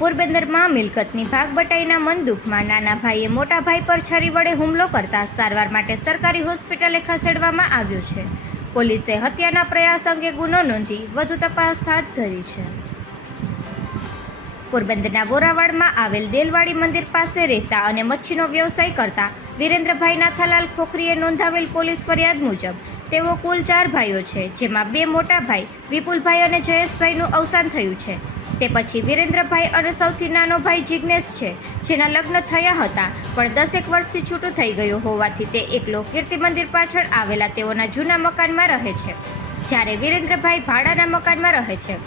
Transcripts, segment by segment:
પોરબંદરમાં મિલકતની ભાગબટાઈના મન દુઃખમાં નાના ભાઈએ મોટા ભાઈ પર છરી વડે હુમલો કરતા સારવાર માટે સરકારી હોસ્પિટલે ખસેડવામાં આવ્યો છે. પોલીસે હત્યાના પ્રયાસ અંગે ગુનો નોંધી વધુ તપાસ હાથ ધરી છે. પોરબંદરના બોરાવાડમાં આવેલ દેલવાડી મંદિર પાસે રહેતા અને મચ્છીનો વ્યવસાય કરતા વિરેન્દ્રભાઈ નાથાલાલ ખોખરીએ નોંધાવેલ પોલીસ ફરિયાદ મુજબ, તેઓ કુલ ચાર ભાઈઓ છે, જેમાં બે મોટા ભાઈ વિપુલભાઈ અને જયેશભાઈનું અવસાન થયું છે. તે પછી વિરેન્દ્રભાઈ અને સૌથી નાનો ભાઈ જિજ્ઞેશ છે, જેના લગ્ન થયા હતા, પણ દસેક વર્ષથી છૂટું થઈ ગયું હોવાથી તે એકલો કીર્તિ મંદિર પાછળ આવેલા તેઓના જૂના મકાનમાં રહે છે, જ્યારે વિરેન્દ્રભાઈ ભાડાના મકાનમાં રહે છે.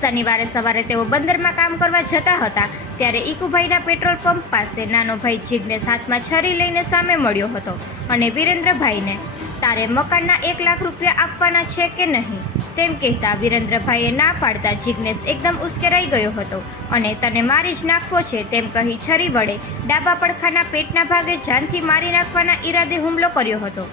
શનિવારે સવારે તેઓ બંદરમાં કામ કરવા જતા હતા, ત્યારે ઈકુભાઈના પેટ્રોલ પંપ પાસે નાનો ભાઈ જિજ્ઞેશ હાથમાં છરી લઈને સામે મળ્યો હતો અને વિરેન્દ્રભાઈને, તારે મકાનના એક લાખ રૂપિયા આપવાના છે કે નહીં? તેમ કહેતા વિરેન્દ્રભાઈએ ના પાડતા જિજ્ઞેશ એકદમ ઉશ્કેરાઈ ગયો હતો અને તને મારી જ નાખવો છે તેમ કહી છરી વડે ડાબા પડખાના પેટના ભાગે જાનથી મારી નાખવાના ઈરાદે હુમલો કર્યો હતો.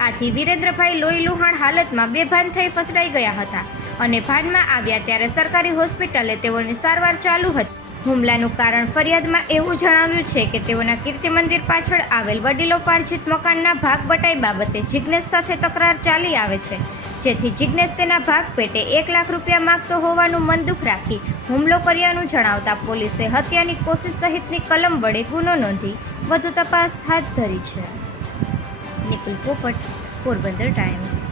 આથી વિરેન્દ્રભાઈ લોહી લુહાણ હાલતમાં બેભાન થઈ ફસડાઈ ગયા હતા અને ભાનમાં આવ્યા ત્યારે સરકારી હોસ્પિટલે તેઓની સારવાર ચાલુ હતી. હુમલાનું કારણ ફરિયાદમાં એવું જણાવ્યું છે કે તેઓના કીર્તિ મંદિર પાછળ આવેલ વડીલો પાર્જિત મકાનના ભાગ બટાઈ બાબતે જિજ્ઞેશ સાથે તકરાર ચાલી આવે છે. જેથી જિજ્ઞેશ તેના ભાગ પેટે એક લાખ રૂપિયા માગતો હોવાનું મનદુખ રાખી હુમલો કર્યાનું જણાવતા પોલીસે હત્યાની કોશિશ સહિતની કલમ વડે ગુનો નોંધી વધુ તપાસ હાથ ધરી છે. નિકુલ પોપટ, પોરબંદર ટાઈમ્સ.